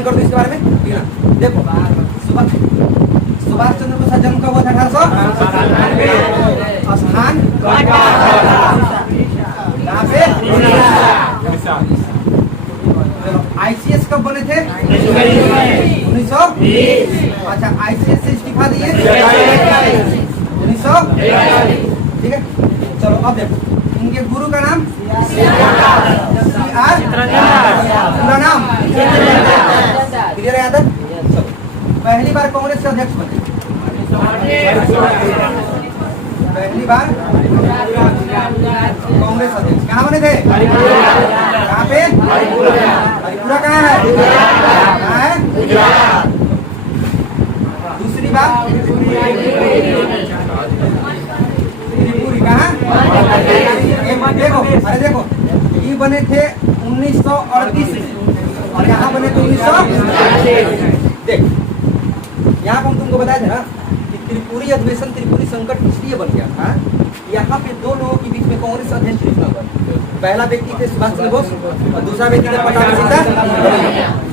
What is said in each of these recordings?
कर दो इसके बारे में, ठीक है ना। देखो सुभाष चंद्र बोस का जन्म कब हुआ था? 1898। स्थान कहाँ पे? आईसीएस कब बने थे? 1920। अच्छा, आईसीएस से इस्तीफा दिए 1900, ठीक है। चलो अब देखो इनके गुरु का नाम पूरा नाम क्लियर याद है? पहली बार कांग्रेस के अध्यक्ष बने, पहली बार कांग्रेस अध्यक्ष कहाँ बने थे? कहाँ पे? हरिपुरा कहाँ है? दूसरी बार त्रिपुरी कहाँ? देखो, अरे देखो, ये बने थे 1938 में और यहाँ बने थे 1940। देख, यहाँ पर हम तुमको बताया था ना कि त्रिपुरी अधिवेशन, त्रिपुरी संकट इसलिए बन गया था, यहाँ पे दो लोगों के बीच में कांग्रेस अध्यक्ष चुना हुआ। पहला व्यक्ति थे सुभाष चंद्र बोस और दूसरा व्यक्ति थे पटाभी सीताराम,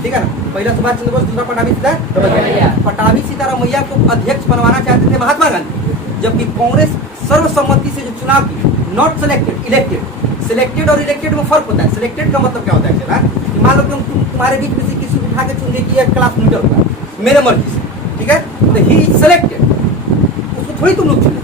ठीक है ना। पहला सुभाष चंद्र बोस, दूसरा पटाभी सीताराम। पटाभी सीतारामैया को अध्यक्ष बनवाना चाहते थे महात्मा गांधी, जबकि कांग्रेस सर्वसम्मति से जो चुनाव की, नॉट सिलेक्टेड, इलेक्टेड। सिलेक्टेड और इलेक्टेड में फर्क होता है। सिलेक्टेड का मतलब क्या होता है? मान लो तुम्हारे बीच में से किसी को उठा के चुन दे कि एक क्लासमेट होगा मेरे मर्जी से, ठीक है, तो ही इज सिलेक्टेड, उसको थोड़ी तुम लोग चुने।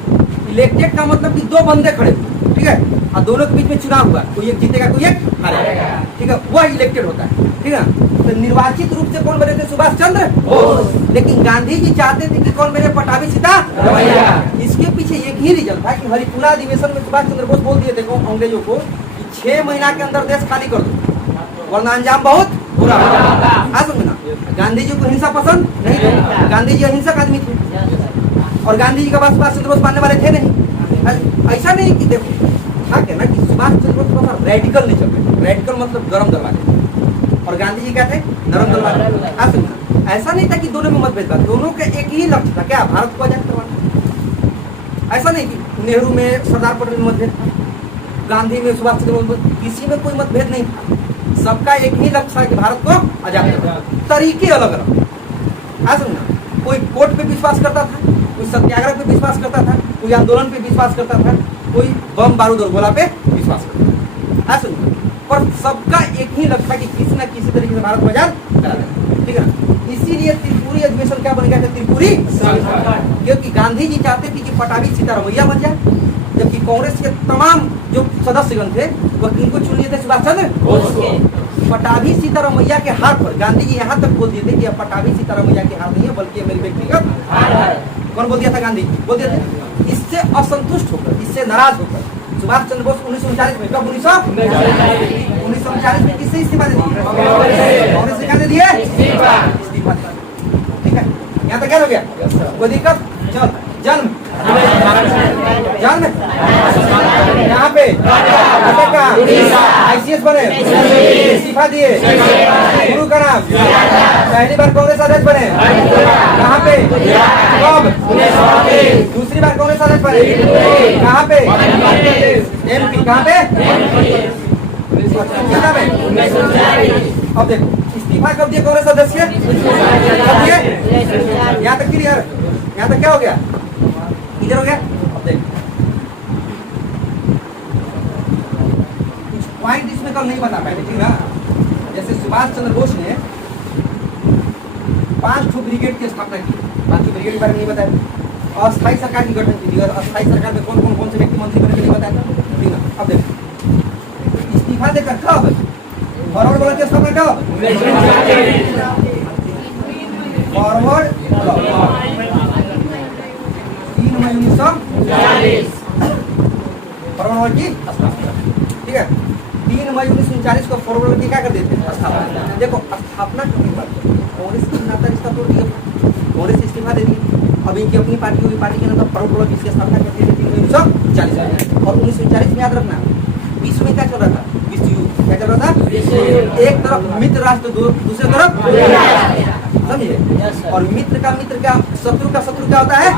इलेक्टेड का मतलब कि दो बंदे खड़े हुए, ठीक है, और दोनों के बीच में चुनाव हुआ, कोई एक जीतेगा कोई एक हारेगा, ठीक है, वह इलेक्टेड होता है, ठीक है। तो निर्वाचित रूप से कौन बने थे? सुभाष चंद्र बोस। लेकिन गांधी जी चाहते थे कि कौन बने? पटाभी सीतारामैया। इसके पीछे एक ही रीजन था कि हरिपुरा अधिवेशन में सुभाष चंद्र बोस बोल दिए थे अंग्रेजों को कि 6 महीना के अंदर देश खाली कर दो वरना अंजाम बहुत बुरा होगा। समझना, गांधी जी को हिंसा पसंद नहीं था, गांधी जी अहिंसक आदमी थे और गांधी जी के पास सुभाष चंद्र बोस मानने वाले थे नहीं। ऐसा नहीं कि देखो क्या कहना कि सुभाष चंद्र बोस थोड़ा रेडिकल नहीं चल रहे। रेडिकल मतलब गरम दरवाजे और गांधी जी क्या थे? नरम दरवाजे। समझना, ऐसा नहीं था कि दोनों में मतभेद था, दोनों का एक ही लक्ष्य था, क्या? भारत को आजाद करवाना। ऐसा नहीं कि नेहरू में सरदार पटेल में मतभेद था, गांधी में सुभाष चंद्र बोस, किसी में कोई मतभेद नहीं था। सबका एक ही लक्ष्य था कि भारत को आजाद करना। तरीके अलग अलग। समझना, कोई कोर्ट पे विश्वास करता था, कोई सत्याग्रह पे विश्वास करता था, कोई आंदोलन पे विश्वास करता था, कोई बम बारूद और गोला पे विश्वास करता था। समझना, पर सबका एक ही लक्ष्य था कि किसी न किसी तरीके से भारत को आजाद करा देना, ठीक है। इसीलिए त्रिपुरी अधिवेशन क्या बन गया था? त्रिपुरी संकट, क्योंकि गांधी जी चाहते थे कि पटाभी सीतारामैया बन जाए, जबकि कांग्रेस के तमाम जो सदस्यगण थे वह किनको चुन लिए थे? सुभाष चंद्र बोस को। पटाभी सीतारामैया के हाथ पर गांधी जी यहाँ तक बोल दिए थे कि अब पटाभी सीतारामैया के हाथ नहीं है बल्कि मेरी व्यक्तिगत हार है। कौन बोल दिया था? गांधी जी बोल दिए थे। इससे असंतुष्ट होकर, इससे नाराज होकर सुभाष चंद्र बोस 1939 में, कब? 1939 में किससे इस्तीफा दे दिए? कांग्रेस से क्या दे दिए? इस्तीफा, ठीक है। यहाँ तक क्या हो गया? कोई दिक्कत? चल, जन्म यहाँ पे आईसीएस बने, इस्तीफा दिए, गुरु का नाम, पहली बार कांग्रेस अध्यक्ष बने, कहाँ पे? कब? दूसरी बार कांग्रेस अध्यक्ष बने, कहाँ पे? एमपी, कहाँ पे? अब देखो इस्तीफा कब दिए कांग्रेस अध्यक्ष के? कब दिए? यहाँ तक क्लियर? यहाँ तक क्या हो गया? इधर हो गया। अब देख कुछ पॉइंट इसमें कल नहीं बता पाए, ठीक ना। जैसे सुभाष चंद्र बोस ने 5 ब्रिगेड की स्थापना की, 5 ब्रिगेड के बारे में नहीं बताया। अस्थायी सरकार की गठन की थी और अस्थायी सरकार में कौन कौन से व्यक्ति मंत्री बने नहीं बताया, ठीक ना। अब देखो इस्तीफा देकर कब फॉरवर्ड ब्लॉक की स्थापना कब? फॉरवर्ड 3 मई 1939 फॉरवर्ड की स्थापना, ठीक है। 3 मई 1939 को फॉरवर्ड की क्या कर देते? स्थापना। देखो स्थापना की बात, कांग्रेस की नाता रिश्ता तोड़ दिया, कांग्रेस इस्तीफा दे दी। अब इनकी अपनी पार्टी होगी, पार्टी के नाम फॉरवर्ड इसकी स्थापना करती है 3 मई 1940 और 1940 में याद रखना विश्व में क्या चल रहा था? विश्व युद्ध। क्या चल रहा था? एक तरफ मित्र राष्ट्र, दूसरे तरफ समझिए। और मित्र का शत्रु का शत्रु क्या होता है?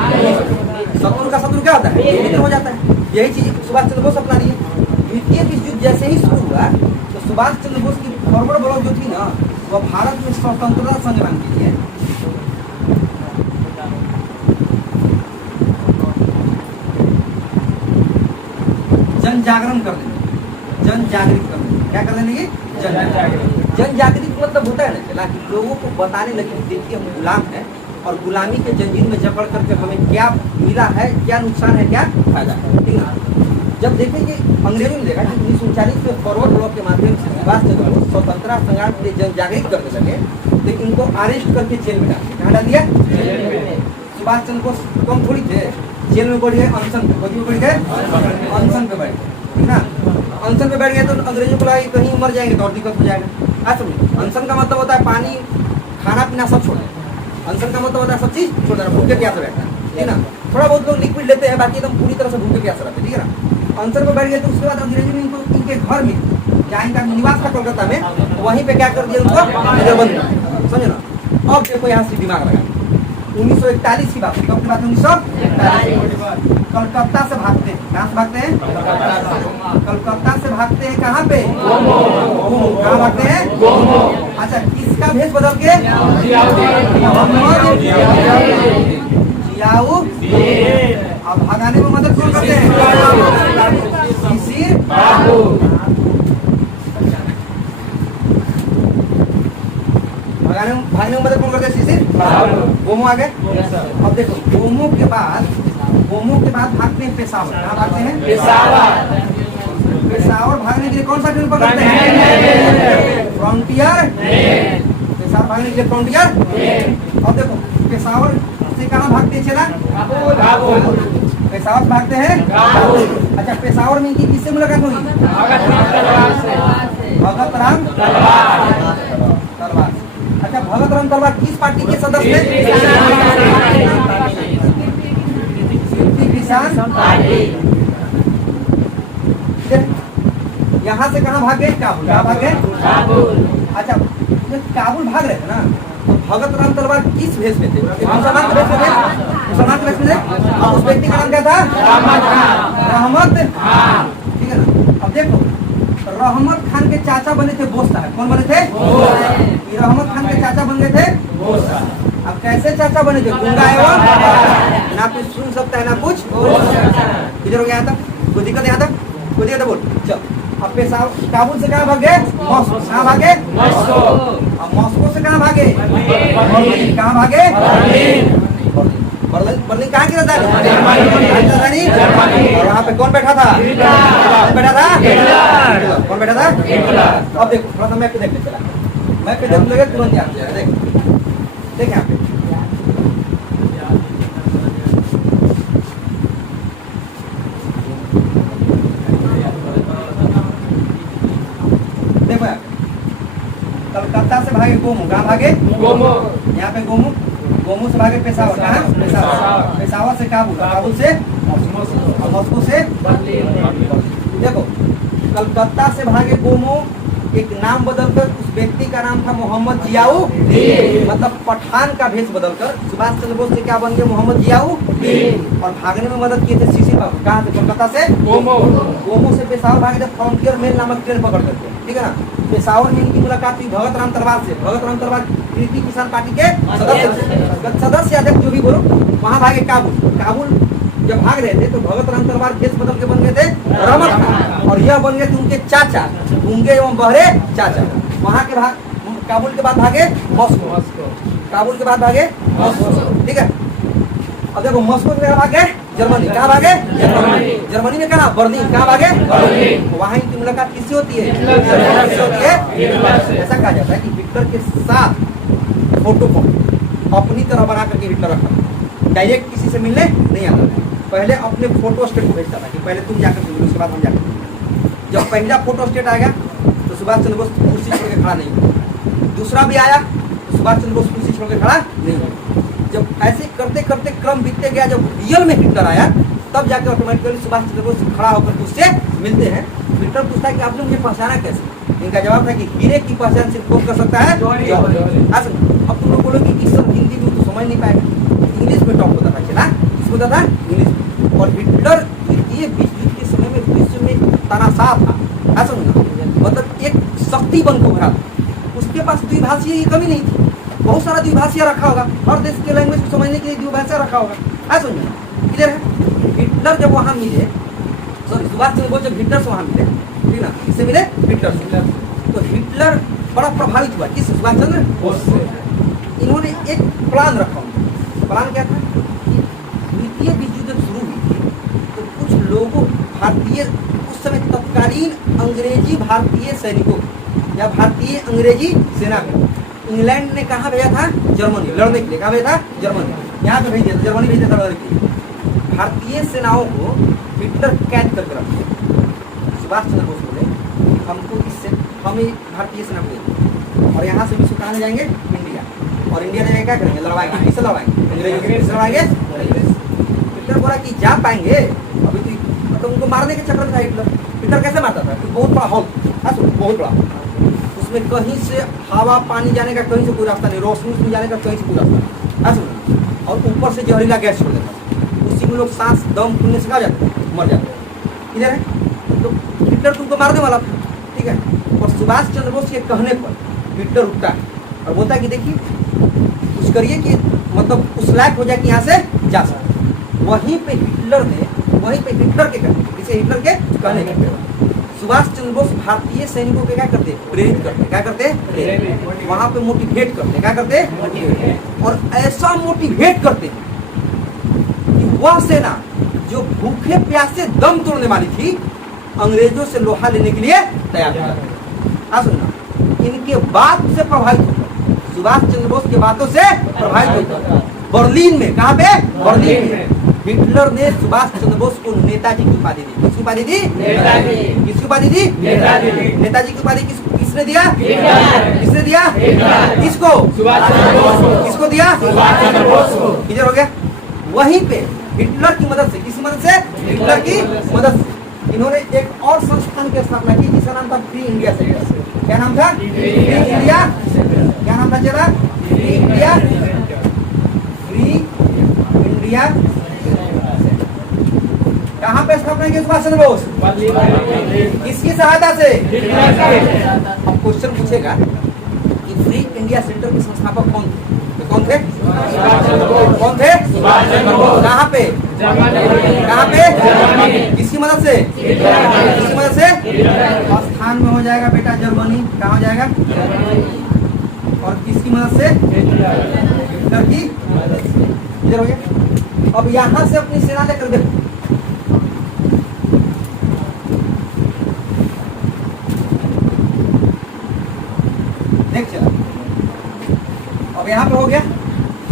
शत्रु का शत्रु क्या होता है? मित्र हो जाता है। यही चीज सुभाष चंद्र बोस अपना रही है। द्वितीय विश्व युद्ध जैसे ही शुरू हुआ तो सुभाष चंद्र बोस की फॉरवर्ड ब्लॉक जो थी ना वह भारत में स्वतंत्रता संग्राम के लिए जन जागरण कर देंगे, जन जागृत कर देंगे। क्या कर देंगे? जन जागृत मतलब होता है ना चला कि लोगों को बताने लगे देखिए हम गुलाम हैं और गुलामी के जंजीर में जकड़ करके हमें क्या मिला है, क्या नुकसान है, क्या फायदा है। ठीक है, जब देखेंगे अंग्रेजों ने देखा कि 1939 में फॉरवर्ड ब्लॉक के माध्यम से सुभाष चंद्र बोस स्वतंत्रता संग्राम के लिए जन जागृत करने लगे, तो इनको अरेस्ट करके जेल में डाल दिया। कहाँ डाल दिया? सुभाष चंद्र बोस कम थोड़ी थे, जेल में बैठ गए, अनशन पे बैठ गए, अनशन पे बैठ गए, ठीक ना। अनशन पे बैठ गए तो अंग्रेजों को लगा कि कहीं मर जाएंगे तो और दिक्कत हो जाएगा। आज समझो, अनशन का मतलब होता है पानी, खाना पीना सब छोड़ देना। अनशन का मतलब होता है सब चीज छोड़ देना, भूखे प्यासे बैठना, ठीक है ना। थोड़ा बहुत लोग लिक्विड लेते हैं, बाकी एकदम पूरी तरह से भूखे प्यासे रहते हैं, ठीक है ना। अनशन पे बैठ गए तो उसके बाद अंग्रेजों ने इनको इनके घर में जहाँ इनका निवास था कोलकाता में, वहीं पे क्या कर दिया उनको नजरबंद कर दिया, समझे ना। अब देखो यहाँ से दिमाग लगा 1941 की बात है, कब की बात है? 1941। कलकत्ता से भागते हैं, कहाँ से भागते हैं? कलकत्ता से भागते हैं, कहाँ पे? कहाँ भागते हैं? अच्छा, किसका भेष बदल के? मोहम्मद जियाऊ। अब भगाने में मदद कौन करते हैं? शिशिर बाबू। भागने में मदद कौन करते हैं? शिशिर बाबू। गोमो आ गए। अब देखो गोमो के बाद भागते हैं पेशावर। कहाँ भागते हैं? पेशावर। पेशावर भागने के लिए कौन सा ट्रेन पकड़ते हैं? फ्रंटियर। पेशावर भागने के लिए फ्रंटियर। अब देखो पेशावर से कहाँ भागते हैं? चला पेशावर से भागते हैं। अच्छा, पेशावर में इनकी किससे मुलाकात हुई? भगत राम तलवार। अच्छा, भगत राम तलवार किस पार्टी के सदस्य थे? किसान पार्टी। यहाँ से कहाँ भागे? काबुल। कहाँ भागे? अच्छा, जब काबुल भाग रहे थे ना, तो भगत राम तलवार किस भेष में थे? मुसलमान के भेष में थे। मुसलमान के भेष में थे। अब उस व्यक्ति का नाम क्या था? रहमत खान। ठीक है ना। अब देखो रहमत खान के चाचा बने थे बोस साहब। कौन बने थे? ये रहमत खान के चाचा बन गए थे बोस साहब। अब कैसे चाचा बने थे? गूंगा एवं ना कुछ सुन सकता है ना कुछ। किधर हो गया था? कोई दिक्कत यहाँ तक? कोई दिक्कत बोल। चल, अब पेशावर काबुल से कहाँ भागे? मॉस्को। कहाँ भागे? मॉस्को। अब मॉस्को से कहाँ भागे? बर्लिन। कहाँ भागे? बर्लिन कहाँ की राजधानी? और वहाँ पे कौन बैठा था? कौन बैठा था? कौन बैठा था? अब देखो थोड़ा सा मैप पे देख ले, चला मैप पे देख लगे तुरंत याद आ जाएगा। देख यहाँ पे देखो, कलकत्ता से भागे गोमो। कहाँ भागे? गोमो। यहाँ पे गोमो। गोमो से भागे पेशावर। कहाँ? पेशावर। पेशावर से काबुल। काबुल से मॉस्को से। देखो कलकत्ता से भागे गोमो, एक नाम बदलकर उस व्यक्ति का नाम था मोहम्मद जियाऊ, मतलब पठान का भेष बदलकर सुभाष चंद्र बोस ने क्या बन गए? मोहम्मद जियाऊ। और भागने में मदद किए थे शिशिर बाबू। कहाँ से? कोलकाता से गोमो। गोमो से पेशावर भागे थे फ्रंटियर मेल नामक ट्रेन पकड़ करके, ठीक है ना। पेशावर में इनकी मुलाकात हुई भगत राम तलवार से। भगत राम तलवार कृषि किसान पार्टी के सदस्य अध्यक्ष जो भी बोलो। वहाँ भागे काबुल। काबुल जब भाग रहे थे तो भगत राम तलवार भेष बदल के बन गए थे रहमत खान, और यह बन गए थे उनके चाचा, गूंगे एवं बहरे चाचा। वहाँ के काबुल के बाद भागे मॉस्को। काबुल के बाद भागे मॉस्को, ठीक है। अब देखो मॉस्को में भागे जर्मनी। कहाँ भागे? जर्मनी। जर्मनी में कहाँ? बर्लिन। कहाँ भागे? बर्लिन। वहाँ इनकी मुलाकात किससे होती है? किससे होती है? ऐसा कहा जाता है कि हिटलर के साथ फोटो को अपनी तरह बना करके हिटलर रखा, डायरेक्ट किसी से मिलने नहीं आता था। पहले अपने फोटो स्टेट को भेजता था कि पहले तुम जाकर मिलो, उसके बाद हम जाकर। जब पहला फोटो स्टेट आएगा तो सुभाष चंद्र बोस कुर्सी छोड़ के खड़ा नहीं हुआ। दूसरा भी आया तो सुभाष चंद्र बोस कुर्सी छोड़ के खड़ा नहीं हुआ। जब ऐसे करते करते क्रम बीतते गया, जब रियल में हिटलर आया तब जाकर ऑटोमेटिकली सुभाष चंद्र बोस खड़ा होकर उससे मिलते हैं। हिटलर पूछता है कि आपने मुझे पहचाना कैसे? इनका जवाब था कि हीरे की पहचान सिर्फ कौन कर सकता है? अब तुम लोग बोलोगे कि सर हिंदी में तो समझ नहीं पाएगा, इंग्लिश में टॉप होता था, चला होता था इंग्लिश में। और हिटलर द्वितीय विश्व युद्ध के समय में विश्व में तनाशाह था, ऐसा मतलब एक शक्ति बन को भरा। उसके उनके पास द्विभाषीय की कमी नहीं थी, बहुत सारा द्विभाषीय रखा होगा, हर देश के लैंग्वेज को समझने के लिए द्विभाषा रखा होगा। है समझे क्लियर है। हिटलर जब वहाँ मिले, सॉरी सुभाष चंद्र बोस जब हिटलर से वहाँ मिले, ठीक ना, किससे मिले? हिटलर से। तो हिटलर बड़ा प्रभावित हुआ किस? सुभाष चंद्र बोस से। इन्होंने एक प्लान रखा। प्लान क्या था? द्वितीय विश्व युद्ध शुरू हुई थी तो कुछ लोगों भारतीय, उस समय तत्कालीन अंग्रेजी भारतीय सैनिकों या भारतीय अंग्रेजी सेना में इंग्लैंड ने कहाँ भेजा था? जर्मनी लड़ने के लिए। कहाँ भेजा था? जर्मनी। यहाँ पे भेजा, जर्मनी भेजा था लड़ने के लिए। भारतीय सेनाओं को हिटलर कैद करके रखे। सुभाष चंद्र बोस बोले हमको इससे, हम भारतीय सेना को, और यहाँ से विश्व कहाँ ले जाएंगे? इंडिया। और इंडिया ले जाएंगे क्या करेंगे? लड़वाएंगे। किससे लड़वाएंगे? अंग्रेजों से लड़वाएंगे। हिटलर बोला कि जा पाएंगे, अभी तो उनको मारने के चक्कर में था हिटलर। हिटलर कैसे मारता था? तो बहुत बड़ा हॉल, बहुत बड़ा, उसमें कहीं से हवा पानी जाने का कहीं से कोई रास्ता नहीं, रोशनी उसमें जाने का कहीं से कोई रास्ता नहीं, और ऊपर से जहरीला गैस छोड़ देता, उसी में लोग सांस दम फूलने से खा जाते, मर जाते। क्लियर है? तो हिटलर तुमको मारने वाला था, ठीक है। और सुभाष चंद्र बोस के कहने पर हिटलर उठता है और बोलता है कि देखिए कुछ करिए कि मतलब उस लायक हो जाए कि यहाँ से जा सकते। वहीं पे हिटलर के कहने के सुभाष चंद्र बोस भारतीय सैनिकों के क्या करते? प्रेरित करते। क्या करते? वहां पे मोटिवेट करते। क्या करते? और ऐसा मोटिवेट करते कि वह सेना जो भूखे प्यासे दम तोड़ने वाली थी, अंग्रेजों से लोहा लेने के लिए तैयार था। सुनना, इनके बात से प्रभावित होकर, सुभाष चंद्र बोस के बातों से प्रभावित होकर बर्लिन में, कहाँ पे? बर्लिन में हिटलर ने सुभाष चंद्र बोस को नेताजी की उपाधि दी। किसकी उपाधि दी? किसकी उपाधि दी? नेताजी की उपाधि किसने दिया? किसने दिया? किसको? किसको दिया? किधर हो गया? वहीं पे हिटलर की मदद से, किसी मदद से? हिटलर की मदद से इन्होंने एक और संस्थान की स्थापना की जिसका नाम था फ्री इंडिया सेंटर। क्या नाम था? Free India. क्या नाम था चला? Free India. फ्री इंडिया कहाँ पे स्थापना की सुभाष चंद्र बोस? किसकी सहायता से? अब क्वेश्चन पूछेगा कि फ्री इंडिया सेंटर के संस्थापक कौन थे? तो कौन थे? कौन थे? कहाँ पे? कहाँ पे? किसकी मदद से? किसकी मदद से? स्थान में हो जाएगा बेटा जर्मनी। कहाँ हो जाएगा? और किसकी मदद से? हिटलर की। इधर हो गया। अब यहाँ से अपनी सेना लेकर देखो, अब यहाँ पे हो गया।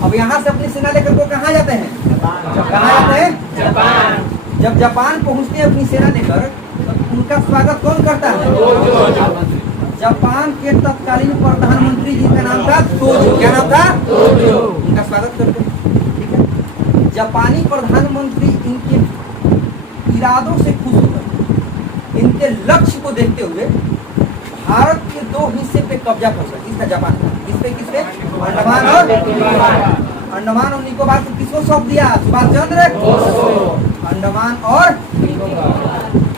अब यहाँ से अपनी सेना लेकर को कहाँ जाते हैं? कहाँ जाते हैं? जापान। जब जापान पहुँचते हैं अपनी सेना लेकर, तो उनका स्वागत कौन करता है? जापान के तत्कालीन प्रधानमंत्री जिनका नाम था तोजो। क्या नाम था? तोजो। उनका स्वागत करते हैं, ठीक है। जापानी प्रधानमंत्री इनके इरादों से खुश होकर, इनके लक्ष्य को देखते हुए भारत के दो हिस्से पे कब्जा कर सके। किसका? जापान का। किसपे? अंडमान और अंडमान और निकोबार को किसको सौंप दिया? सुभाष चंद्र बोस को। अंडमान और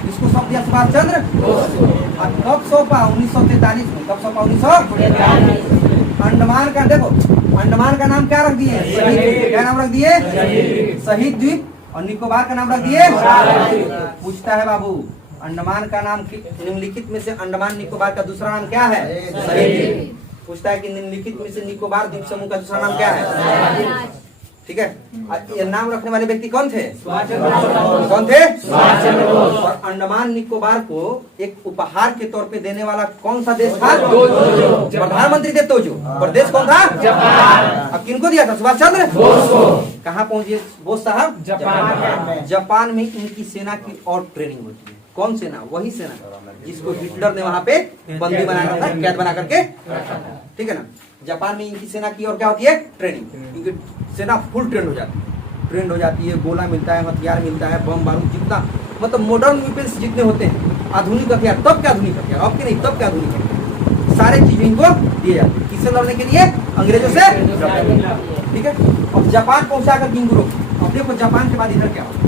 किसको सौंप दिया? सुभाष चंद्र बोस को। और कब सौंपा? 1943 में। कब सौंपा? 1943। अंडमान का देखो, अंडमान का नाम क्या रख दिए? क्या नाम रख दिए? शहीद द्वीप। और निकोबार का नाम रख दिए? पूछता है बाबू, अंडमान का नाम निम्नलिखित में से अंडमान निकोबार का दूसरा नाम क्या है? शहीद द्वीप। पूछता है कि निम्नलिखित में से निकोबार द्वीप समूह का दूसरा नाम क्या है? ठीक है। ये नाम रखने वाले व्यक्ति कौन थे? कौन थे? और अंडमान निकोबार को एक उपहार के तौर पे देने वाला कौन सा देश था? प्रधानमंत्री थे तोजो। और देश कौन था? जापान। अब किनको दिया था? सुभाष चंद्र बोस को। कहाँ पहुंचे बोस साहब? जापान। जापान में इनकी सेना की और ट्रेनिंग होती है। कौन सेना? वही सेना जिसको हिटलर ने वहां पे बंदी बनाया था, कैद बना करके, ठीक है ना। जापान में इनकी सेना की और क्या होती है? ट्रेनिंग। क्योंकि सेना फुल ट्रेंड हो जाती है, गोला मिलता है, हथियार मिलता है, बम बारूद, जितना मतलब मॉडर्न वेपन्स जितने होते हैं, आधुनिक हथियार, तब क्या आधुनिक हथियार, अब के नहीं, तब क्या आधुनिक हथियार, सारे चीजें इनको दिए जाते हैं। किससे लड़ने के लिए? अंग्रेजों से। ठीक है। अब जापान पहुंचा कर किंगुरो। अब देखो जापान के बाद इधर क्या होता है।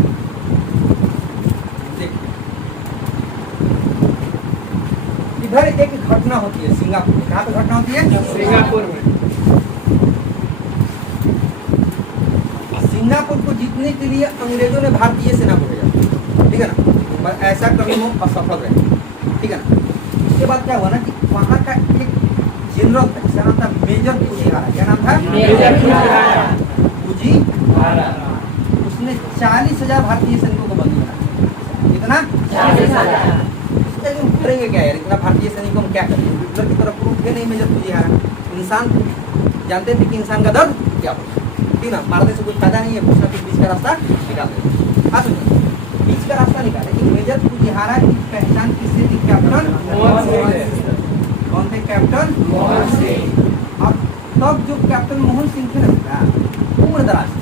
इधर एक घटना होती है सिंगापुर में। कहाँ पे घटना होती है? सिंगापुर में। सिंगापुर को जीतने के लिए अंग्रेजों ने भारतीय सेना को भेजा, ठीक है ना, पर ऐसा कभी वो असफल रहे, ठीक है ना। उसके बाद क्या हुआ ना कि वहाँ का एक जनरल था, जिसका नाम था मेजर फुजीहारा। क्या नाम था? मेजर फुजीहारा। फुजीहारा। उसने 40,000 भारतीय सैनिकों को बंदी बनाया। कितना? 40,000। करेंगे क्या यार, इतना भारतीय सैनिकों में क्या करेंगे? हिटलर की तरफ प्रूफ थे नहीं मेजर फुजीहारा। इंसान जानते थे कि इंसान का दर्द क्या होता है, ठीक ना। मारने से कोई फायदा नहीं है, कुछ ना कुछ बीच का रास्ता निकाल देते। बीच का रास्ता निकाले कि मेजर फुजीहारा की पहचान किससे थी? कैप्टन मोहन सिंह। कौन थे? कैप्टन मोहन सिंह। अब तब जो कैप्टन मोहन सिंह थे ना, उम्र दराज थे,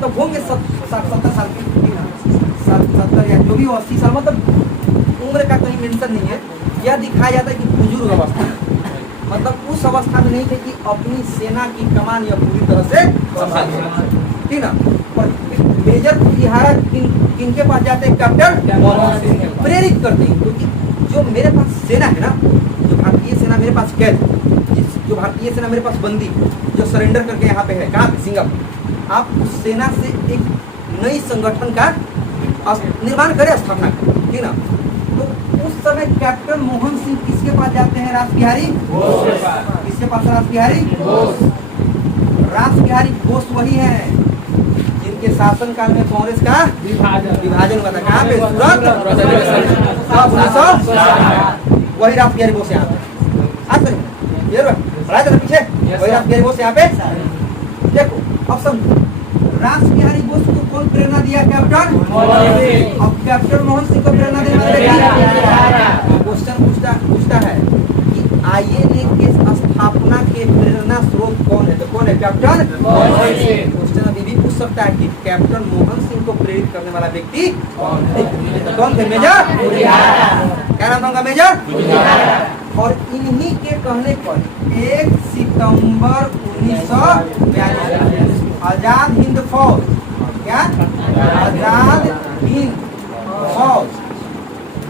तो होंगे 70 साल के, 70 या जो भी 80 साल, मतलब उम्र का कहीं मेंशन नहीं है। यह दिखाया जाता है कि बुजुर्ग अवस्था, मतलब उस अवस्था में नहीं थे कि अपनी सेना की कमान या पूरी तरह से संभाल, ठीक ना। और मेजर फुजीहारा किनके पास जाते हैं? कैप्टन मोहन सिंह प्रेरित करते हैं, क्योंकि जो मेरे पास सेना है ना, जो भारतीय सेना मेरे पास कैद, जो भारतीय सेना मेरे पास बंदी, जो सरेंडर करके यहाँ पे है, कहाँ पे? सिंगापुर। आप उस सेना से एक नई संगठन का निर्माण करें, स्थापना करें, ठीक ना। तो उस समय कैप्टन मोहन सिंह किसके पास जाते हैं? रासबिहारी घोष। किसके पास? रासबिहारी घोष। रासबिहारी घोष वही है जिनके शासन काल में कांग्रेस का विभाजन हुआ था। कहाँ पे? सूरत। वही रासबिहारी घोष यहाँ पे पीछे, वही रासबिहारी घोष यहाँ पे। देखो अब समझो, रासबिहारी घोष को कौन प्रेरणा दिया? कैप्टन मोहन सिंह। अब कैप्टन मोहन सिंह को प्रेरणा देने वाले क्वेश्चन पूछता है कि आईएनए के स्थापना के प्रेरणा स्रोत कौन है? तो कौन है? कैप्टन मोहन सिंह। क्वेश्चन अभी भी पूछ सकता है कि कैप्टन मोहन सिंह को प्रेरित करने वाला व्यक्ति कौन थे? मेजर फुजीहारा। क्या नाम था उनका? मेजर फुजीहारा। और इन्हीं के कहने पर 1 सितंबर 1942 आजाद हिंद फौज, क्या? आजाद हिंद फौज,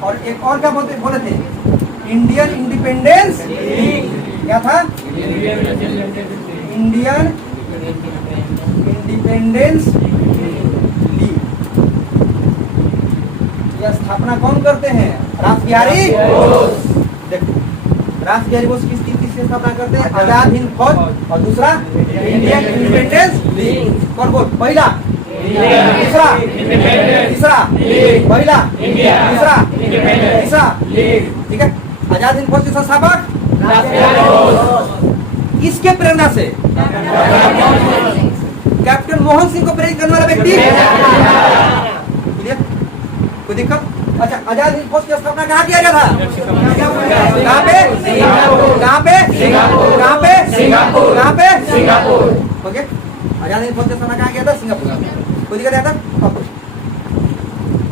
और एक और क्या बोले थे? Indian independence league. क्या था? Indian independence league. यह स्थापना कौन करते हैं? रासबिहारी घोष। देखो रासबिहारी घोष किसकी स्थापना करते हैं? आजाद हिंद फौज, और दूसरा इंडियन इंडिपेंडेंस लीग। कौन बोल? पहला तीसरा पहला तीसरा ठीक है। आजाद हिंद फौज के संस्थापक इसके प्रेरणा से कैप्टन मोहन सिंह को प्रेरित करने वाला व्यक्ति, कोई दिक्कत? अच्छा, आजाद हिंद फौज की स्थापना कहाँ किया गया था? कहाँ पे? कहाँ पे? कहाँ पे? कहाँ पे? सिंगापुर। ओके, आजाद हिंद फौज की स्थापना कहाँ किया था? सिंगापुर। कोई दिक्कत आता?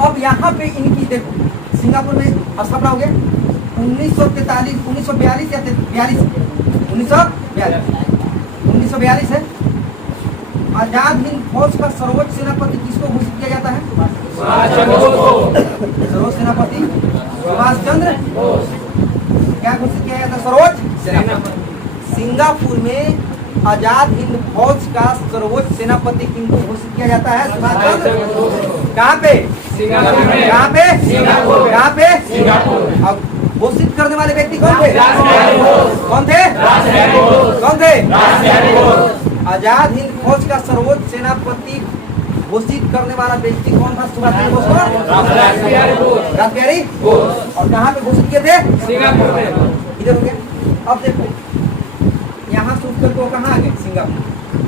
अब यहाँ पे इनकी देखो, सिंगापुर में स्थापना हो गया 1942 या 1942 है। आजाद हिंद फौज का सर्वोच्च सेनापति किसको घोषित किया जाता है? सर्वोच्च सेनापति सुभाष चंद्र बोस। क्या घोषित किया जाता है? सर्वोच्च सेनापति। सिंगापुर में आजाद हिंद फौज का सर्वोच्च सेनापति किनको घोषित किया जाता है? सुभाष चंद्र। कहाँ पे? कहाँ पे? कहाँ पे? अब घोषित करने वाले व्यक्ति कौन थे? कौन थे? कौन थे? आजाद हिंद फौज का सर्वोच्च सेनापति घोषित करने वाला व्यक्ति कौन था? सुभाष चंद्र बोस। रासबिहारी घोष। और कहाँ पे घोषित किए थे? सिंगापुर में। इधर हो गया। अब देखो यहाँ से उत्तर को कहाँ आ गए? सिंगापुर।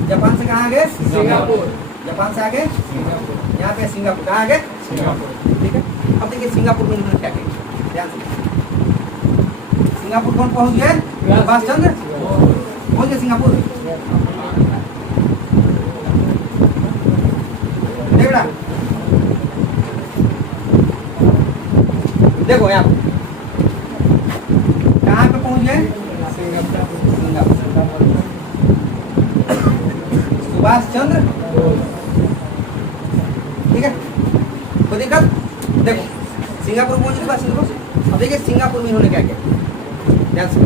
जापान से कहाँ आ गए? सिंगापुर। जापान से आ गए सिंगापुर। यहाँ पे सिंगापुर। कहाँ आ गए? सिंगापुर। ठीक है। अब देखिए सिंगापुर में उन्होंने क्या किया, ध्यान से। सिंगापुर कौन पहुंच गए? सुभाष चंद्र पहुंच गए सिंगापुर। देखो यहाँ कहाँ पे पहुंच गए? सिंगापुर। सुभाष चंद्र, ठीक है। कोई दिक्कत? देखो सिंगापुर पहुंचे सुभाष चंद्र बोस। अब देखिए सिंगापुर में इन्होंने क्या किया, ध्यान से।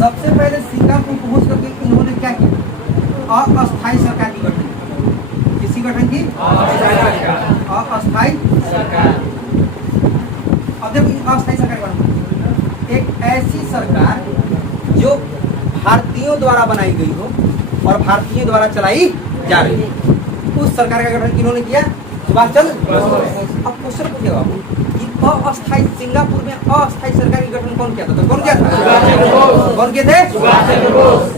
सबसे पहले सिंगापुर पहुंच करके इन्होंने क्या किया? अस्थायी सरकार की गठन की। किसी गठन की? अस्थायी सरकार। अब देखो अस्थायी सरकार का मतलब एक ऐसी सरकार जो भारतीयों द्वारा बनाई गई हो और भारतीयों द्वारा चलाई जा रही हो, उस सरकार का गठन किन्होंने किया? सुभाष चंद्र। अब क्वेश्चन पूछेगा आपको कि अस्थायी सिंगापुर में अस्थायी सरकार की गठन कौन किया था? तो कौन किया था? कौन किए थे?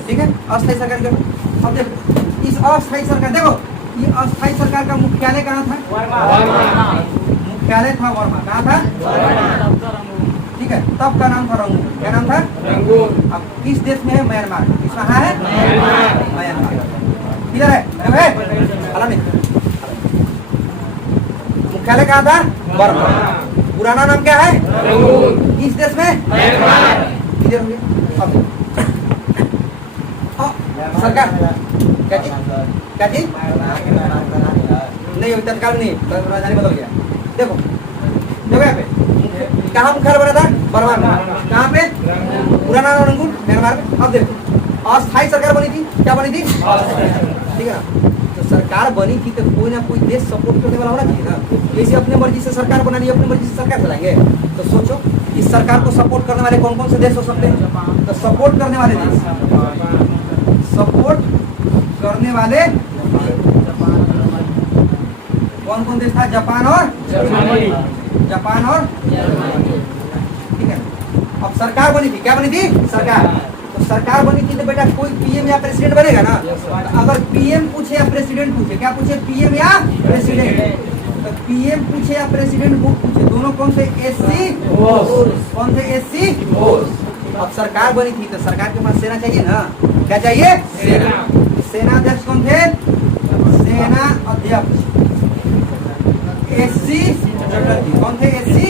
ठीक है, अस्थायी सरकार का गठन। अब देखो इस अस्थायी सरकार, देखो ये अस्थायी सरकार का मुख्यालय कहाँ था? मुख्यालय था वर्मा। कहाँ था? ठीक है, तब का नाम था रंगून। क्या नाम था? रंगून। अब किस देश में है? म्यांमार। किस कहाँ है? म्यांमार। किधर है? अला नहीं, मुख्यालय कहाँ था? वर्मा। पुराना नाम क्या है? रंगून। किस देश में? म्यांमार। किधर होंगे? अब सरकार क्या चीज? क्या चीज? नहीं, तत्काल नहीं, राजधानी बदल गया। देखो देखो यहाँ पे कहाँ मुख्यालय बना था? बर्मा में। कहाँ पे? पुराना रंगून, म्यांमार में। अब देखो अस्थायी सरकार बनी थी। क्या बनी थी? ठीक है ना। तो सरकार बनी थी तो कोई ना कोई देश सपोर्ट करने वाला होना चाहिए ना। जैसे अपने मर्जी से सरकार बना ली, अपनी मर्जी से सरकार चलाएंगे, तो सोचो इस सरकार को सपोर्ट करने वाले कौन कौन से देश हो सकते हैं? तो सपोर्ट करने वाले देश, सपोर्ट करने वाले कौन कौन देश था? जापान और जर्मनी। जापान और ठीक है। अब सरकार बनी थी। क्या बनी थी? सरकार। तो सरकार बनी थी तो बेटा कोई पीएम या प्रेसिडेंट बनेगा ना। तो अगर पीएम पूछे या प्रेसिडेंट पूछे, क्या पूछे? पीएम या प्रेसिडेंट। तो पीएम पूछे या प्रेसिडेंट पूछे, दोनों कौन से? एससी। कौन से? एससी। अब सरकार बनी थी तो सरकार के पास सेना चाहिए ना। क्या चाहिए? सेना। सेना अध्यक्ष कौन थे? सेना अध्यक्ष एससी चटर्जी। कौन थे? एससी।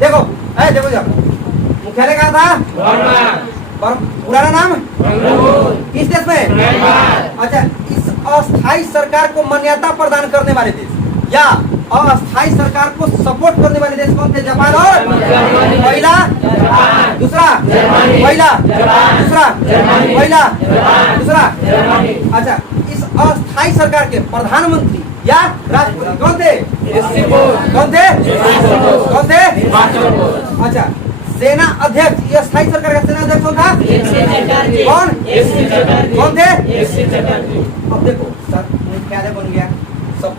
देखो देखो जब मुख्यालय कहाँ था? पुराना नाम? किस देश में? म्यांमार। अच्छा, इस अस्थायी सरकार को मान्यता प्रदान करने वाले देश या अस्थायी सरकार को सपोर्ट करने वाले देश कौन थे? जापान और पहला, दूसरा, पहला, दूसरा, पहला, दूसरा। अच्छा, इस अस्थायी सरकार के प्रधानमंत्री या राष्ट्रपति कौन थे? कौन थे? कौन थे? अच्छा, सेना अध्यक्ष, ये स्थायी सरकार का सेना अध्यक्ष कौन था? कौन? कौन थे? अब देखो सर, मुख्यालय बन गया, सब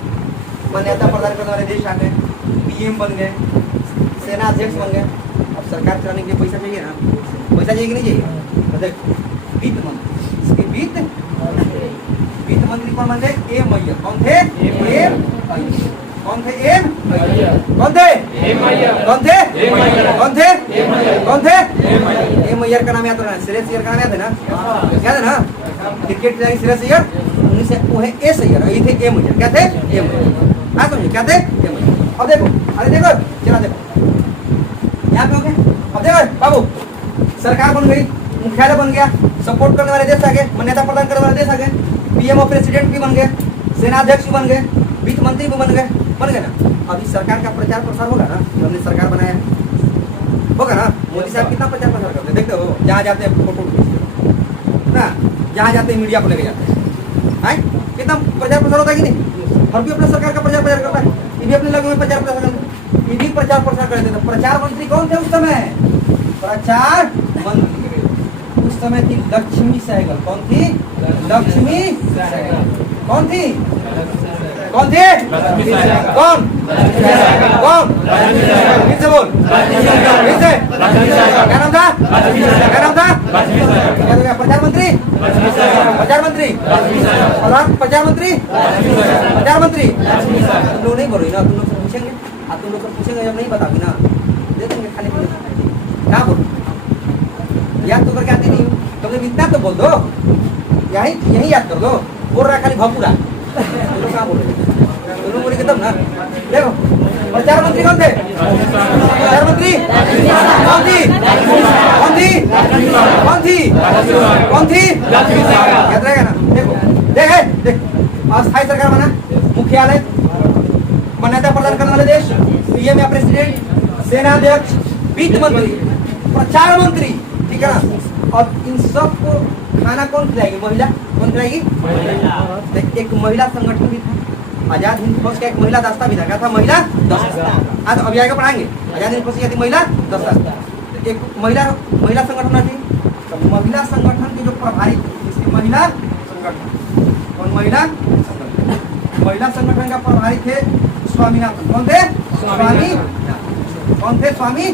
मान्यता प्रदान करने वाले देश आ गए, पीएम बन गए, सेना अध्यक्ष बन गए। अब सरकार चलाने के लिए पैसा चाहिए ना। पैसा चाहिए कि नहीं चाहिए? तो देखो वित्त मंत्री, इसके वित्त मंत्री कौन बन गए? एम अय्यर। कौन थे? एम अय्यर। कौन थे? एम कौन थे? कौन थे? कौन थे? कौन थे? एम अय्यर का नाम याद रखना। श्रेयस अय्यर का नाम याद है ना? याद है ना? क्रिकेट खिलाड़ी श्रेयस अय्यर, उन्हीं से वो है एस अय्यर, ये थे एम अय्यर। क्या थे? एम अय्यर। हाँ समझे? क्या थे? एम अय्यर। अब देखो, अरे देखो, चला देखो यहाँ पे हो गया। अब देखो बाबू, सरकार बन गई, मुख्यालय बन गया, सपोर्ट करने वाले देश आ गए, मान्यता प्रदान करने वाले देश आ गए, पीएम और प्रेसिडेंट भी बन गए, सेना अध्यक्ष भी बन गए, वित्त मंत्री भी बन गए ना। अभी सरकार का प्रचार प्रसार होगा ना, हमने सरकार बनाया होगा ना। मोदी साहब कितना प्रचार प्रसार करते हैं, देखते हो, जहाँ जाते हैं फोटो खींचते ना, जहाँ जाते हैं मीडिया को लेके जाते हैं, कितना प्रचार प्रसार होता है कि नहीं? हम भी अपना सरकार का प्रचार प्रसार करता है, ये भी अपने लगे हुए प्रचार प्रसार करते, ये भी प्रचार प्रसार करते थे। प्रचार मंत्री कौन थे उस समय? प्रचार मंत्री उस समय थी लक्ष्मी सहगल। कौन थी? लक्ष्मी सहगल। कौन थी? कौन थे? कौन? कौन? फिर से बोल, फिर से। क्या नाम था? क्या नाम था? प्रचार मंत्री, प्रचार मंत्री, प्रचार मंत्री, प्रचार मंत्री। तुम लोग नहीं बोलोगे ना, तुम लोग से पूछेंगे, तुम लोग से पूछेंगे जब नहीं बताओगे ना, दे देंगे खाने के लिए। क्या बोलो? याद तो करके आती नहीं हो, तुम लोग इतना तो बोल दो, यही याद कर दो। बोल रहा खाली भपूरा, तुम लोग क्या बोलोगे? तुम लोग बोलेंगे तब ना। देखो प्रचार मंत्री कौन थे? प्रचार मंत्री कौन थी? कौन थी? कौन थी? कौन थी? याद रहेगा ना। देखो देख अस्थायी सरकार बना, मुख्यालय, मान्यता प्रदान करने वाले देश, पीएम या प्रेसिडेंट, सेना अध्यक्ष, वित्त मंत्री, प्रचार मंत्री, ठीक है ना। अब इन सबको खाना कौन खिलाएगी? महिला। कौन खिलाएगी? एक महिला संगठन भी था, आजाद हिंद फौज का एक महिला दस्ता भी था। क्या था? महिला दस्ता। आज अभी आगे पढ़ाएंगे। आजाद हिंद फौज की महिला दस्ता, एक महिला संगठन थी। तो महिला संगठन के जो प्रभारी थे, महिला संगठन, कौन? महिला संगठन। महिला संगठन का प्रभारी थे स्वामीनाथन। कौन थे? स्वामी। कौन थे? स्वामी।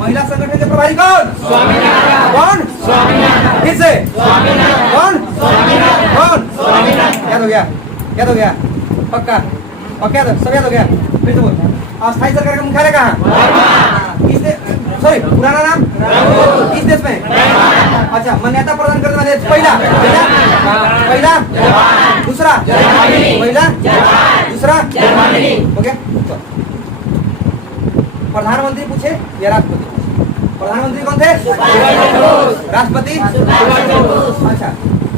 महिला संगठन के प्रभारी कौन? स्वामीनाथन। कौन? स्वामीनाथन। फिर से कौन? स्वामीनाथन। कौन? याद हो गया? याद हो गया? पक्का पक्का सब याद हो गया? फिर से बोल। अस्थायी सरकार का मुख्यालय कहाँ? किस देश? सॉरी, पुराना नाम किस देश में? अच्छा, मान्यता प्रदान करने वाले देश? पहला दूसरा पहला दूसरा हो गया। प्रधानमंत्री पूछे या राष्ट्रपति? प्रधानमंत्री कौन थे? राष्ट्रपति? अच्छा,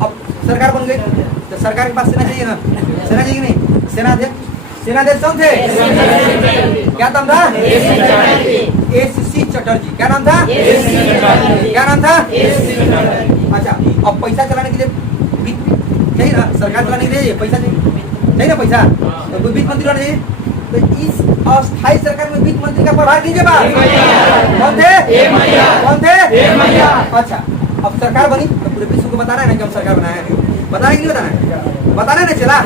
अब सरकार बन गई तो सरकार के पास सेना चाहिए ना? सेना चाहिए नहीं? सेनाध्यक्ष कौन थे? क्या नाम था? एस.सी. चटर्जी। क्या नाम था? क्या नाम था? अच्छा, अब पैसा चलाने के लिए चाहिए ना? सरकार चलाने के लिए पैसा चाहिए ना? पैसा तो वित्त मंत्री होना चाहिए। तो इस अस्थायी सरकार में वित्त मंत्री का प्रभार किसके पास? कौन थे? कौन थे? अच्छा, अब सरकार बनी तो पूरे विश्व को बताना है ना कि हम सरकार बनाया है। बताना है कि नहीं बताना है? बताना है ना। चला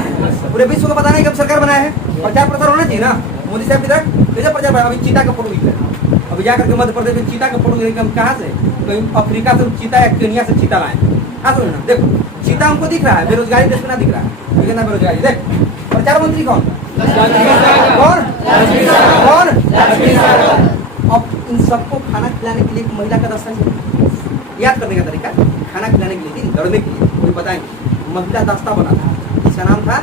पूरे विश्व को बताना है कि हम सरकार बनाया है। प्रचार प्रसार होना चाहिए ना। मोदी साहब इधर कैसे प्रचार? अभी चीता का फोटो दिख रहा है। अभी जाकर के मध्य प्रदेश में चीता का फोटो दिख हम कहाँ से? कहीं अफ्रीका से चीता या केनिया से चीता लाए। हाँ सुनो ना, देखो चीता हमको दिख रहा है, बेरोजगारी देश में ना दिख रहा है। लेकिन ना बेरोजगारी देख। प्रचार मंत्री कौन? कौन? कौन? अब इन सबको खाना खिलाने के लिए एक महिला का दस्ता चाहिए। याद करने का तरीका, खाना खिलाने के लिए, दौड़ने के लिए कोई बताएंगे। महिला दस्ता बना था, इसका नाम था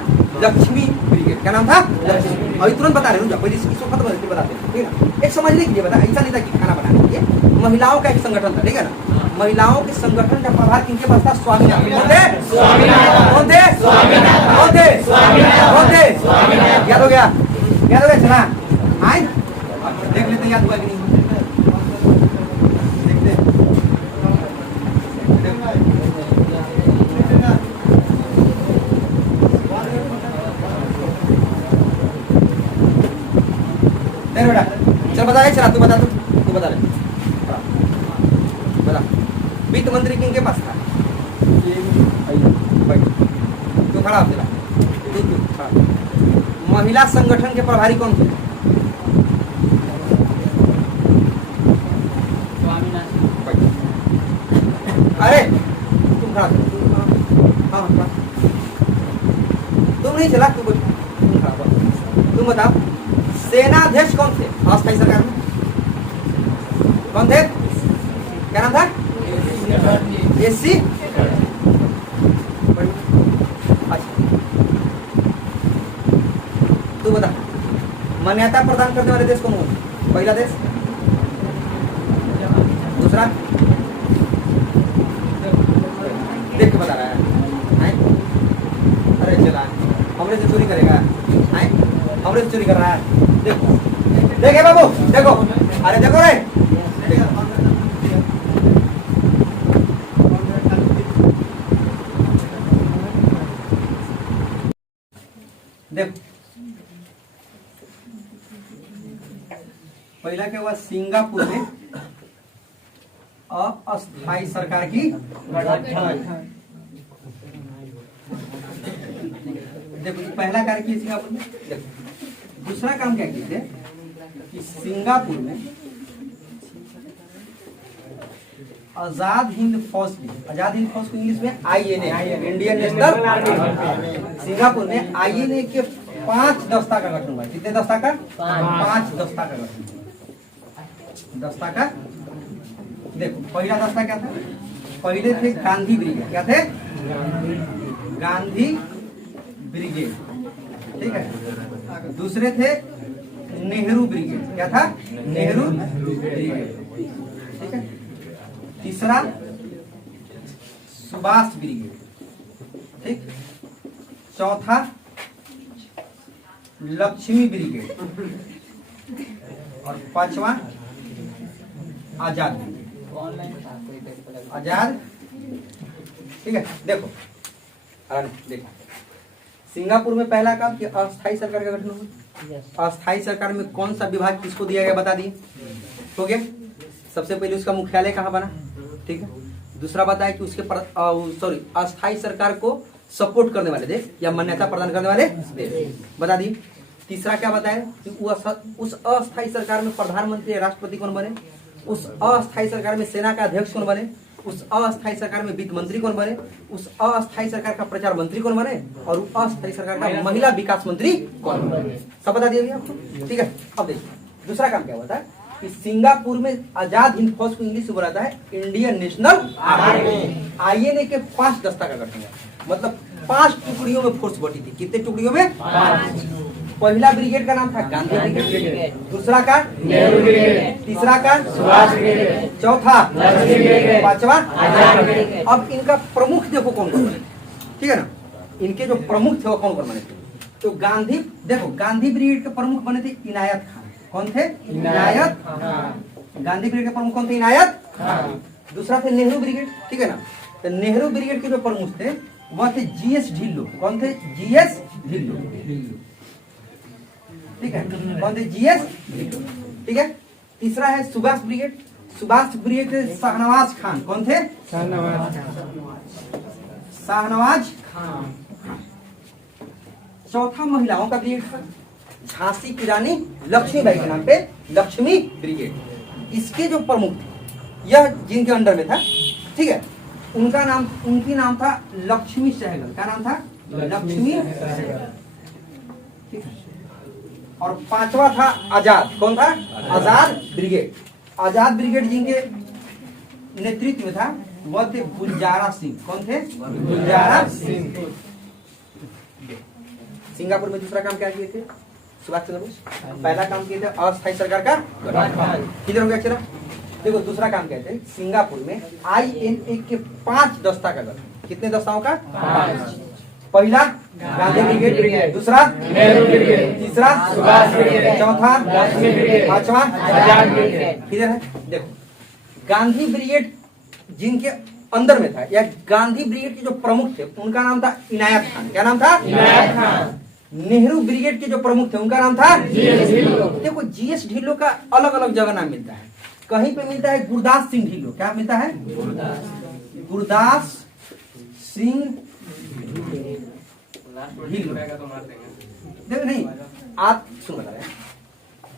लक्ष्मी ब्रिगेड। क्या नाम था? लक्ष्मी। अभी तुरंत बता रहे हैं, पहले इसको खत्म करके बताते हैं, ठीक है। एक समझने के लिए बता, ऐसा नहीं था कि खाना बनाने के लिए। महिलाओं का एक संगठन था, ठीक है ना। महिलाओं के संगठन का प्रभार किनके पास था? स्वामीनाथन। कौन थे? कौन थे? कौन थे? कौन थे? याद हो गया? याद हो गया? चला आए देख लेते, याद हुआ कि नहीं? देखते बेटा, चल बता। चला तू बता, तू बता ले। बता, वित्त मंत्री किनके पास था? तू खड़ा हो, तू खड़ा। महिला संगठन के प्रभारी कौन थे? अरे तुम खड़ा, हाँ खड़ा। तुम नहीं चला, तू खड़ा। तुम बताओ, सेनाध्यक्ष कौन थे अस्थायी सरकार में? कौन थे? क्या नाम था? एस.सी. अच्छा, तू बता, मान्यता प्रदान करने वाले देश कौन होंगे? पहला देश, दूसरा देख के बता रहा है? अरे चला, हमरे से चोरी करेगा? हमरे से चोरी कर रहा है? देखो देखे बाबू, देखो, अरे देखो रे, देखो पहला क्या हुआ? सिंगापुर में अस्थायी सरकार की देखो पहला कार्य किया सिंगापुर में। देखो दूसरा काम क्या किए थे कि सिंगापुर में आजाद हिंद फौज की, आजाद हिंद फौज को इंग्लिश में INA, Indian national army. Singapore में INA के 5 दस्ता का गठन हुआ। कितने दस्ता का? 5 दस्ता का गठन। दस्ता का देखो, पहला दस्ता क्या था? पहले थे गांधी ब्रिगेड। क्या थे? गांधी ब्रिगेड, ठीक है। दूसरे थे नेहरू ब्रिगेड। क्या था? नेहरू ब्रिगेड, ठीक है। तीसरा सुभाष ब्रिगेड, ठीक। चौथा लक्ष्मी ब्रिगेड और 5वां आजाद, आजाद, ठीक है। देखो देखो, सिंगापुर में पहला काम कि अस्थायी सरकार का गठन हुआ। अस्थायी सरकार में कौन सा विभाग किसको दिया गया बता दिए, हो गया। सबसे पहले उसका मुख्यालय कहाँ बना, ठीक है। दूसरा बताया कि उसके अस्थायी सरकार को सपोर्ट करने वाले देश या मान्यता प्रदान करने वाले देश बता दिए। तीसरा क्या बताया कि उस अस्थायी सरकार में प्रधानमंत्री या राष्ट्रपति कौन बने, उस अस्थायी सरकार में सेना का अध्यक्ष कौन बने, उस अस्थायी सरकार में वित्त मंत्री कौन बने, उस अस्थायी सरकार का प्रचार मंत्री कौन बने, और उस अस्थायी सरकार का महिला विकास मंत्री कौन बने, सब बता दिया गया आपको, ठीक है। अब देखिए दूसरा काम क्या होता है कि सिंगापुर में आजाद हिंद फौज को इंग्लिश में बुलाता है इंडियन नेशनल आर्मी। आईएनए के 5 दस्ता का गठन है, मतलब 5 टुकड़ियों में फोर्स बटी थी। कितने टुकड़ियों में? 5। पहला ब्रिगेड का नाम था गांधी ब्रिगेड, दूसरा का नेहरू ब्रिगेड, तीसरा का सुभाष ब्रिगेड, चौथा पांचवा आजाद ब्रिगेड। अब इनका प्रमुख देखो कौन कौन बने, ठीक है ना। इनके जो प्रमुख थे वो कौन कौन बने थे, तो गांधी, देखो गांधी ब्रिगेड के प्रमुख बने थे इनायत खान। कौन थे? इनायत खान। गांधी ब्रिगेड के प्रमुख कौन थे? इनायत खान। दूसरा थे नेहरू ब्रिगेड, ठीक है ना। तो नेहरू ब्रिगेड के जो प्रमुख थे वह थे जीएस ढिल्लो। कौन थे? जीएस ढिल्लो, ठीक है। कौन थे? जीएस ढिल्लो, ठीक है। तीसरा है सुभाष ब्रिगेड। सुभाष ब्रिगेड के शाहनवाज खान। कौन थे? शाहनवाज खान। चौथा महिलाओं का ब्रिगेड था झांसी की रानी लक्ष्मीबाई के नाम पे लक्ष्मी ब्रिगेड। इसके जो प्रमुख थे, यह जिनके अंडर में था, ठीक है, उनकी नाम था लक्ष्मी सहगल। क्या नाम था? लक्ष्मी सहगल, ठीक है। और पांचवा था आजाद। कौन था? आजाद ब्रिगेड। आजाद ब्रिगेड जिनके नेतृत्व में था वह थे गुलजारा सिंह। कौन थे? गुलजारा सिंह। सिंगापुर में दूसरा काम क्या किए थे सुभाष चंद्र बोस? पहला काम किए थे अस्थायी सरकार का गठन। किधर हो गया अक्षरा? देखो दूसरा काम कहते हैं सिंगापुर में आईएनए के 5 दस्ता का गठन। कितने दस्ताओं का? 5। पहला गांधी ब्रिगेड, दूसरा नेहरू ब्रिगेड, तीसरा सुभाष ब्रिगेड, चौथा लक्ष्मी ब्रिगेड, पांचवा आजाद ब्रिगेड। किधर है? देखो गांधी ब्रिगेड जिनके अंदर में था या गांधी ब्रिगेड के जो प्रमुख थे उनका नाम था इनायत खान। क्या नाम था? इनायत खान। नेहरू ब्रिगेड के जो प्रमुख थे उनका नाम था जीएस ढिल्लो। देखो जीएस ढिल्लो का अलग अलग जगह नाम मिलता है। कहीं पे मिलता है गुरदास सिंह ढिल्लो। क्या मिलता है? गुरदास सिंह ढिल्लो। देखो नहीं, आप सुन रहे हैं,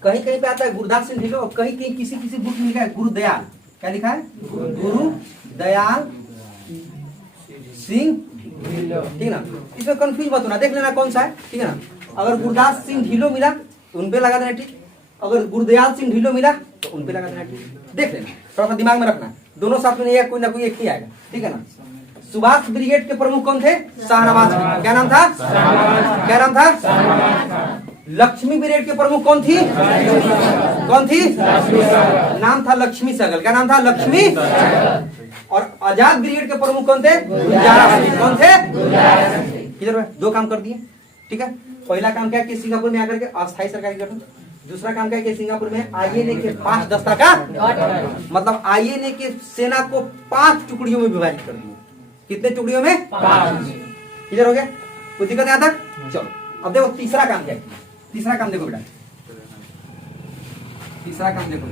कहीं कहीं पे आता है गुरदास सिंह ढिल्लो और कहीं कहीं किसी किसी बुक में लिखा है गुरुदयाल। क्या लिखा है? गुरुदयाल सिंह ढिल्लो, ठीक ना। इसमें कंफ्यूज मत होना, देख लेना कौन सा है, ठीक है ना। अगर गुरदास सिंह ढिल्लो मिला तो उन पे लगा देना ठीक, अगर गुरुदयाल सिंह ढिल्लो मिला तो उन पे लगा देना ठीक। देख लेना, थोड़ा सा दिमाग में रखना, दोनों साथ में कोई ना कोई एक ही आएगा, ठीक है ना। सुभाष ब्रिगेड के प्रमुख कौन थे? शाहनवाज खान। क्या नाम था? क्या नाम था? लक्ष्मी ब्रिगेड के प्रमुख कौन थी? कौन थी? नाम था लक्ष्मी सहगल। क्या नाम था? लक्ष्मी। और आजाद ब्रिगेड के प्रमुख कौन थे? गुलजारा सिंह। कौन थे? किधर? 2 काम कर दिए, ठीक है। पहला काम क्या कि सिंगापुर में आकर के अस्थायी सरकार की गठन। दूसरा काम क्या कि सिंगापुर में आईएनए के 5 दस्ता का, मतलब आईएनए के सेना को 5 टुकड़ियों में विभाजित कर दिया। कितने टुकड़ियों में? 5। किधर हो गया? कोई दिक्कत यहाँ तक? चलो अब देखो तीसरा काम क्या है। तीसरा काम देखो बेटा, तीसरा काम देखो।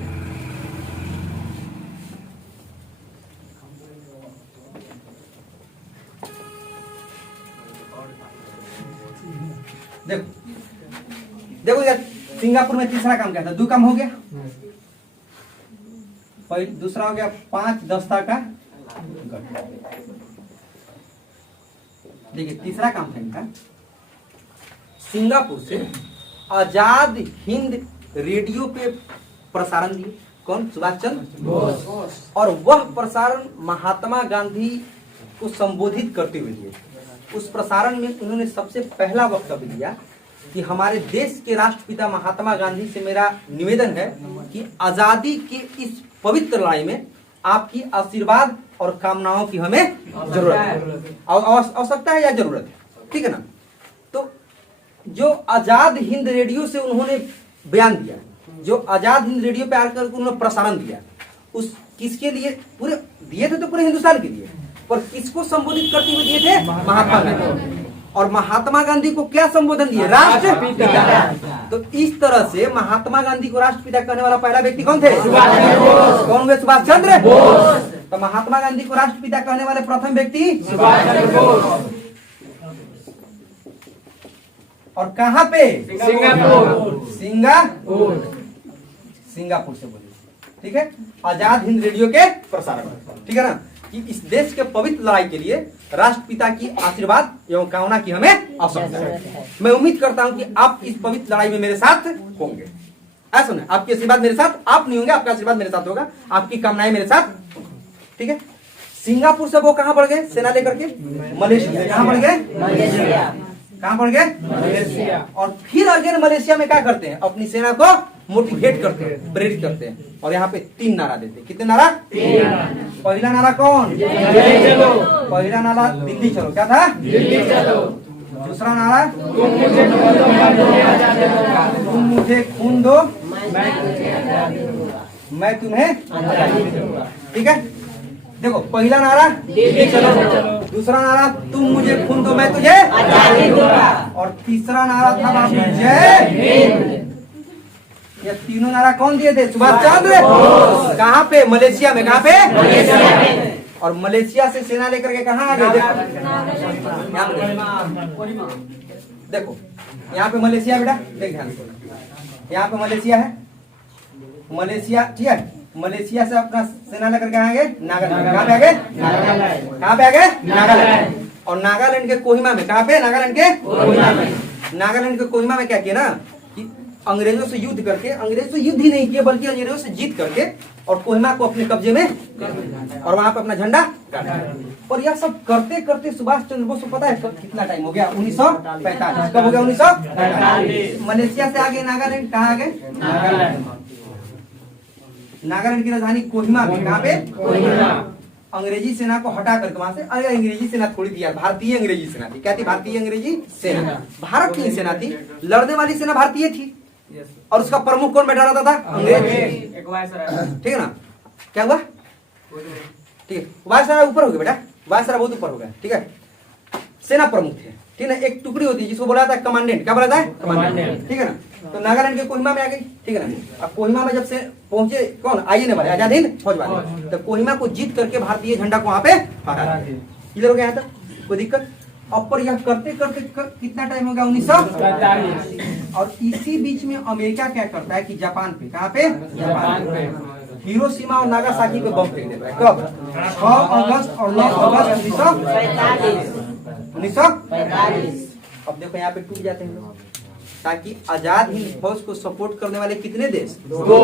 देखो देखो यार, सिंगापुर में तीसरा काम क्या था? 2 काम हो गया। दूसरा हो गया 5 दस्ता का गठन। देखिए तीसरा काम था इनका, सिंगापुर से आजाद हिंद रेडियो पे प्रसारण दिए। कौन? सुभाष चंद्र बोस। और वह प्रसारण महात्मा गांधी को संबोधित करते हुए दिए। उस प्रसारण में उन्होंने सबसे पहला वक्तव्य दिया कि हमारे देश के राष्ट्रपिता महात्मा गांधी से मेरा निवेदन है कि आजादी के इस पवित्र लड़ाई में आपकी आशीर्वाद और कामनाओं की हमें जरूरत है, आवश्यकता है या जरूरत है, ठीक है ना। तो जो आजाद हिंद रेडियो से उन्होंने बयान दिया, जो आजाद हिंद रेडियो पे आकर उन्होंने प्रसारण दिया, उस किसके लिए पूरे दिए थे, तो पूरे हिंदुस्तान के लिए, पर किसको संबोधित करते हुए दिए थे? महात्मा गांधी। और महात्मा गांधी को क्या संबोधन दिए? राष्ट्रपिता। तो इस तरह से महात्मा गांधी को राष्ट्रपिता कहने वाला पहला व्यक्ति कौन थे? कौन हुए? सुभाष चंद्र बोस। तो महात्मा गांधी को राष्ट्रपिता कहने वाले प्रथम व्यक्ति सुभाष चंद्र बोस। और कहाँ पे? सिंगापुर। सिंगापुर से बोले, ठीक है। आजाद हिंद रेडियो के प्रसारण, ठीक है ना, कि इस देश के पवित्र लड़ाई के लिए राष्ट्रपिता की आशीर्वाद एवं कामना की हमें आवश्यकता है। मैं उम्मीद करता हूं कि आप इस पवित्र लड़ाई में मेरे साथ होंगे। ऐसा सुने, आपकी आशीर्वाद मेरे साथ, आप नहीं होंगे, आपका आशीर्वाद मेरे साथ होगा, आपकी कामनाएं मेरे साथ, ठीक है। सिंगापुर से वो कहां बढ़ गए सेना लेकर के? मलेशिया। कहां बढ़ गए? कहां बढ़ गए? मलेशिया। और फिर अगेन मलेशिया में क्या करते हैं? अपनी सेना को मोटिवेट करते हैं, प्रेरित करते हैं, और यहाँ पे 3 नारा देते हैं। कितने नारा? 3। पहला नारा कौन? दिल्ली चलो। पहला नारा दिल्ली चलो, क्या था? दिल्ली चलो। दूसरा नारा तुम मुझे खून दो मैं तुम्हें, ठीक है। देखो, पहला नारा दिल्ली चलो, दूसरा नारा तुम मुझे खून दो मैं तुझे आजादी दूंगा, और तीसरा नारा था बाबू जय हिंद। ये तीनों नारा कौन दिए थे? सुभाष चंद्र बोस। कहाँ पे? मलेशिया में। कहाँ पे? मलेशिया में। और मलेशिया से सेना लेकर के कहाँ आ गए? देखो, यहाँ पे मलेशिया बेटा, देख ध्यान से, यहाँ पे मलेशिया है, मलेशिया, ठीक है। मलेशिया से अपना सेना लेकर के आ गए नागालैंड। कहाँ पे आ गए? कहाँ पे आ गए? नागालैंड। और नागालैंड के कोहिमा में, कहाँ पे? नागालैंड के कोहिमा में। नागालैंड के कोहिमा में क्या किया ना कि अंग्रेजों से युद्ध करके, अंग्रेज से युद्ध ही नहीं किया बल्कि अंग्रेजों से जीत करके और कोहिमा को अपने कब्जे में और वहां पर अपना झंडा गाड़ा। और यह सब करते करते सुभाष चंद्र बोस को पता है कितना टाइम हो गया? 1945। कब हो गया? 1945। मलेशिया से आगे नागालैंड। कहाँ आ गए? नागालैंड की राजधानी कोहिमा में। कहाँ पे? अंग्रेजी सेना को हटा करके वहां से, अरे अंग्रेजी सेना थोड़ी थी यार, भारतीय अंग्रेजी सेना थी। क्या थी? भारतीय अंग्रेजी सेना। भारत की सेना थी, लड़ने वाली सेना भारतीय थी, और उसका प्रमुख कौन बैठा रहता था? अंग्रेज, ठीक है ना। क्या हुआ? ठीक है, वायसराय ऊपर हो गया बेटा, वायसराय बहुत ऊपर हो गया, ठीक है। सेना प्रमुख थे, ठीक है ना। एक टुकड़ी होती है जिसको बोला जाता है कमांडेंट। क्या बोला जाता है? कमांडेंट, ठीक है ना। तो नागालैंड के कोहिमा में आ गई, ठीक है ना। अब कोहिमा में जब से पहुंचे कौन? आईएनए वाले, आजाद हिंद फौज वाले। तो कोहिमा को जीत करके भारतीय झंडा को वहां पे फहरा दिया। क्लियर हो गया यहाँ तक? कोई दिक्कत? अब पर यह करते करते कितना टाइम हो गया? 1945। और इसी बीच में अमेरिका क्या करता है कि जापान पे, कहाँ पे? जापान पे हिरोशिमा और नागासाकी पे बम फेंक देता है। कब? 6 अगस्त और 9 अगस्त 1945। अब देखो यहाँ पे टूट जाते हैं लोग, ताकि आजाद हिंद फौज को सपोर्ट करने वाले कितने देश? 2।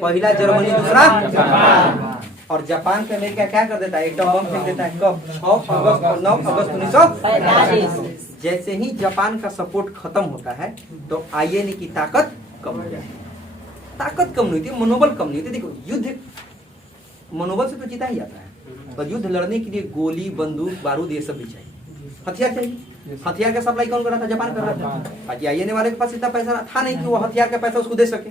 पहला जर्मनी, दूसरा जापान। और जापान पे अमेरिका क्या कर देता है? एटम बम फेंक देता है। कब? 6 अगस्त और 9 अगस्त 1945। जैसे ही जापान का सपोर्ट खत्म होता है तो आईएनए की ताकत कम हो जाती है। ताकत कम नहीं होती, मनोबल कम नहीं होती। देखो, युद्ध मनोबल से तो जीता ही जाता है, पर युद्ध लड़ने के लिए गोली, बंदूक, बारूद ये सब भी चाहिए, हथियार चाहिए। हथियार का सप्लाई कौन कर रहा था? जापान कर रहा था। बाकी आईएनए वाले के पास इतना पैसा था नहीं कि वो हथियार का पैसा उसको दे सके।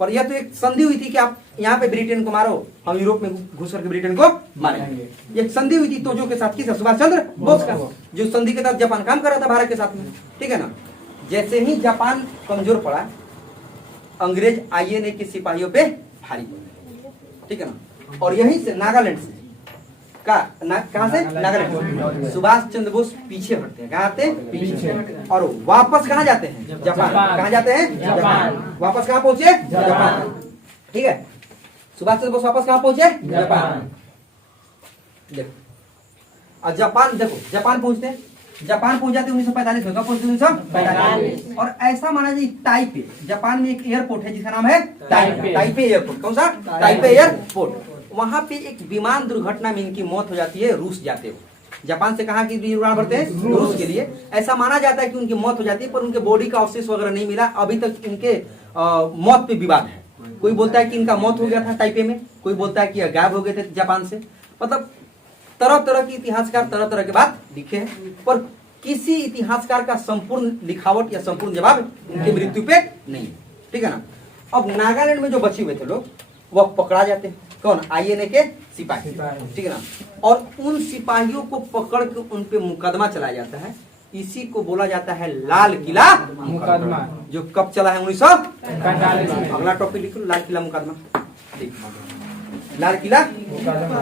पर यह तो एक संधि हुई थी कि आप यहाँ पे ब्रिटेन को मारो, हम यूरोप में घुस करके ब्रिटेन को मारेंगे। एक संधि हुई थी तोजो के साथ, किसका? सुभाष चंद्र बोस का, जो संधि के तहत जापान काम कर रहा था भारत के साथ में, ठीक है ना। जैसे ही जापान कमजोर पड़ा, अंग्रेज आईएनए के सिपाहियों पे भारी पड़े, ठीक है ना। और यहीं से नागालैंड से कहाँ से? नागालैंड। सुभाष चंद्र बोस पीछे हटते हैं। कहाँ आते? पीछे। और वापस कहाँ जाते हैं? जापान। कहाँ जाते हैं? जापान। वापस कहाँ पहुंचे? जापान, ठीक है। सुभाष चंद्र बोस वापस कहाँ पहुंचे? जापान। देखो, और जापान, देखो जापान पहुंचते हैं, जापान पहुंच जाते 1945 में। कब पहुंचते? 1945। और ऐसा माना जाए ताइपे, जापान में एक एयरपोर्ट है जिसका नाम है ताइपे एयरपोर्ट। कौन सा? Taipei airport. वहां पे एक विमान दुर्घटना में इनकी मौत हो जाती है, रूस जाते हुए। जापान से कहाँ की विमान भरते हैं? रूस के लिए। ऐसा माना जाता है कि उनकी मौत हो जाती है, पर उनके बॉडी का अवशेष वगैरह नहीं मिला। अभी तक इनके मौत पे विवाद है। कोई बोलता है कि इनका मौत हो गया था ताइपे में, कोई बोलता है कि गायब हो गए थे जापान से। मतलब तरह तरह के इतिहासकार तरह तरह के बात लिखे हैं, पर किसी इतिहासकार का संपूर्ण लिखावट या संपूर्ण जवाब उनकी मृत्यु पे नहीं है, ठीक है ना। अब नागालैंड में जो बचे हुए थे लोग, वह पकड़ा जाते हैं। कौन? INA के सिपाही, ठीक है ना। और उन सिपाहियों को पकड़ के उन पे मुकदमा चलाया जाता है। इसी को बोला जाता है लाल किला मुकदमा, जो कब चला है? 1945 में। अगला टॉपिक लिखो, लाल किला मुकदमा। ठीक, लाल किला मुकदमा।